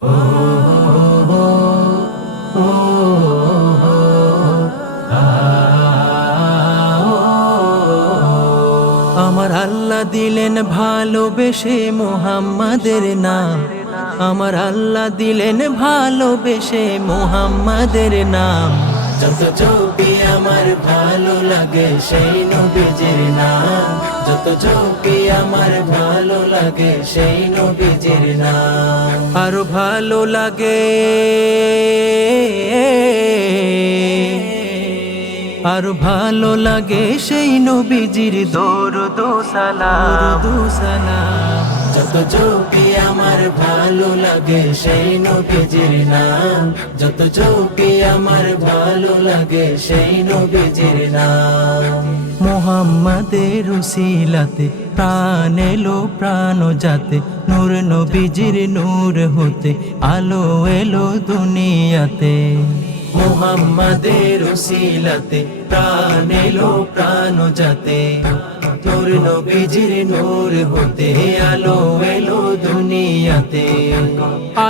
আমার আল্লাহ দিলেন ভালোবেসে মুহাম্মাদের নাম। আমার আল্লাহ দিলেন ভালোবেসে মুহাম্মাদের নাম। যত জপি আমার ভালো লাগে সেই নবীজির নাম। যত জপি আমার ভালো লাগে সেই নবীজির নাম। আরো ভালো লাগে, আরো ভালো লাগে সেই নবীজির দরুদ ও সালাম। যত জপি আমার ভালো লাগে সেই নবীজির নাম। যত জপি আমার ভালো লাগে সেই নবীজির নাম। মুহাম্মাদের উসিলাতে প্রাণ এলো প্রাণ যাতে, নূর নবীজির নূর হতে আলো এলো দুনিয়াতে। মুহাম্মাদের উসিলাতে প্রাণ এলো প্রাণ যাতে, নূর নবীজির নূর হতে আলো এলো দুনিয়াতে।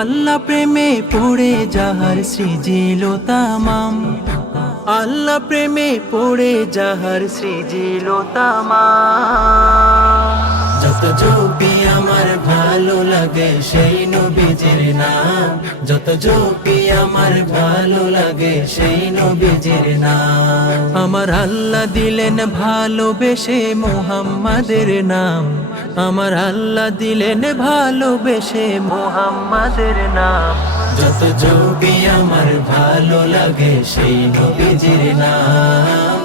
আল্লাহ প্রেমে পড়ে যাহার সৃজিল তামাম। আল্লাহ প্রেমে পড়ে যাহার সৃজিল তামাম। যত জপি আমার ভালো লাগে সেই নবীজির নাম। যত জপি আমার ভালো লাগে সেই নবীজির নাম। আমার আল্লাহ দিলেন ভালোবেসে মুহাম্মাদের নাম। আমার আল্লাহ দিলেন ভালোবেসে মুহাম্মাদের নাম। যত জপি আমার ভালো লাগে সেই নবীজির নাম।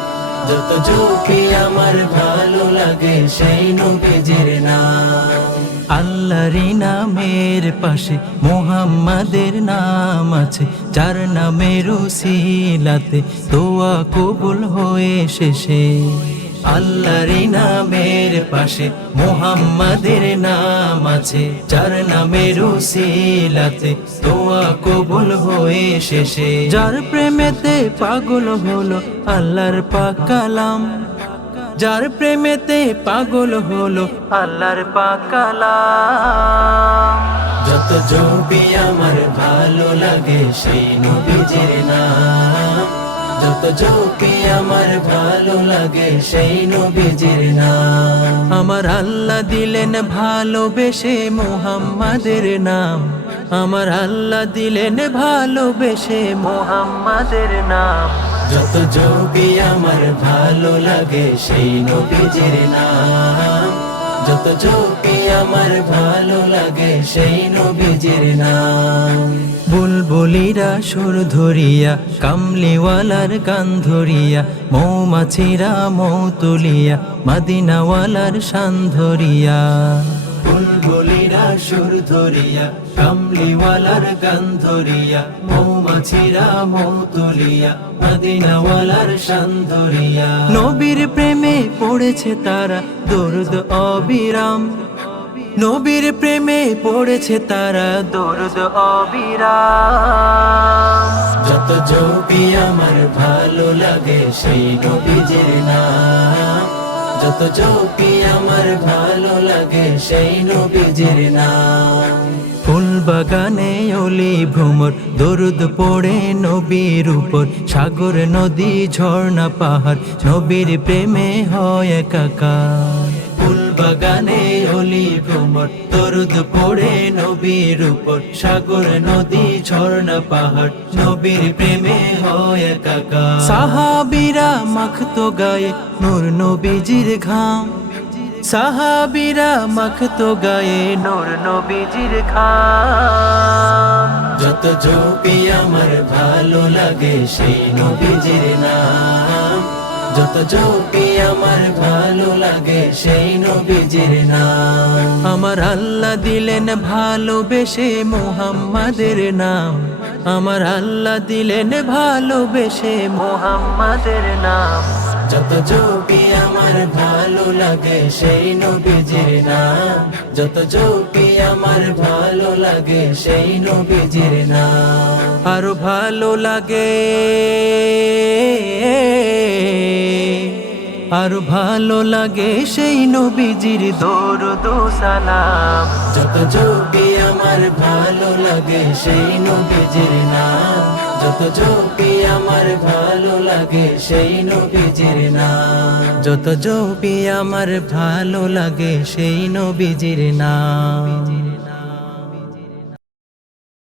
যত জপি আমার ভালো লাগে সেই নবীজির নাম। আল্লাহর নামের পাশে মুহাম্মাদের নাম আছে, যার নামের উসিলাতে দোয়া কবুল হয়ে শেষে। আল্লাহর নামের পাশে মুহাম্মাদের নাম আছে, যার নামের উসিলাতে দোয়া কবুল হয়ে শেষে। যার প্রেমেতে পাগল হলো আল্লাহর পাক কালাম। যার প্রেমেতে পাগল হলো আল্লাহর পাক কালাম। যত জপি আমার ভালো লাগে সেই নবীজির নাম। যত জপি আমার ভালো লাগে সেই নবীজির নাম। আমার আল্লাহ দিলেন ভালোবেসে মুহাম্মাদের নাম। আমার আল্লাহ দিলেন ভালোবেসে মুহাম্মাদের নাম। যত জপি আমার ভালো লাগে সেই নবীজির নাম। যত জপি আমার ভালো লাগে সেই নবীজির নাম। বুলবুলিরা সুর ধরিয়া কামলিওয়ালার গান ধরিয়া, মৌমাছিরা মৌ তুলিয়া মদিনাওয়ালার শান ধরিয়া। বুলবুলিরা সুর ধরিয়া কামলিওয়ালার গান ধরিয়া, মৌমাছিরা মৌ তুলিয়া মদিনাওয়ালার শান ধরিয়া। নবীর প্রেমে পড়েছে তারা দরুদ অবিরাম। নবীর প্রেমে পড়েছে তারা দরুদ অবিরাম। যত জপি আমার ভালো লাগে সেই নবীজির নাম। যত জপি আমার ভালো লাগে সেই নবীজির নাম। ফুল বাগানে অলি ভ্রমর দরুদ পড়ে নবীর উপর, সাগর নদী ঝর্ণা পাহাড় নবীর প্রেমে হয় একাকার। ফুল বাগানে অলি ভ্রমর দরুদ পড়ে নবীর উপর, সাগর নদী ঝর্ণা পাহাড় নবীর প্রেমে হয় একাকার। সাহাবীরা মাখতো গায়ে নূর নবীজির ঘাম। সাহাবীরা মাখতো গায়ে নূর নবীজির ঘাম। যত জপি আমার ভালো লাগে সেই নবীজির নাম। যত জপি আমার ভালো লাগে সেই নবীজির নাম। আমার আল্লাহ দিলেন ভালোবেসে মুহাম্মাদের নাম। আমার আল্লাহ দিলেন ভালোবেসে মুহাম্মাদের নাম। যত জপি আমার ভালো লাগে সেই নবীজির নাম। যত জপি আমার ভালো লাগে সেই নবীজির নাম। আরো ভালো লাগে, আর ভালো লাগে সেই নবীজির দরুদ ও সালাম। যত জপি আমার ভালো লাগে সেই নবীজির নাম, যত জপি আমার ভালো লাগে সেই নবীজির নাম, যত জপি আমার ভালো লাগে সেই নবীজির নাম।